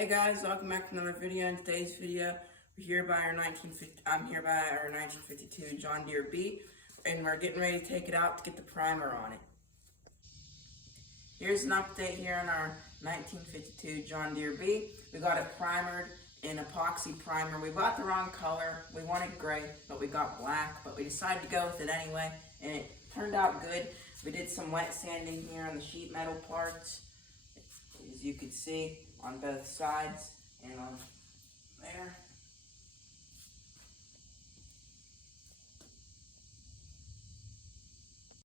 Hey guys, welcome back to another video. In today's video, I'm here by our 1952 John Deere B, and we're getting ready to take it out to get the primer on it. Here's an update here on our 1952 John Deere B. We got it primered in epoxy primer. We bought the wrong color. We wanted gray, but we got black, but we decided to go with it anyway, and it turned out good. We did some wet sanding here on the sheet metal parts, as you can see, on both sides and on there.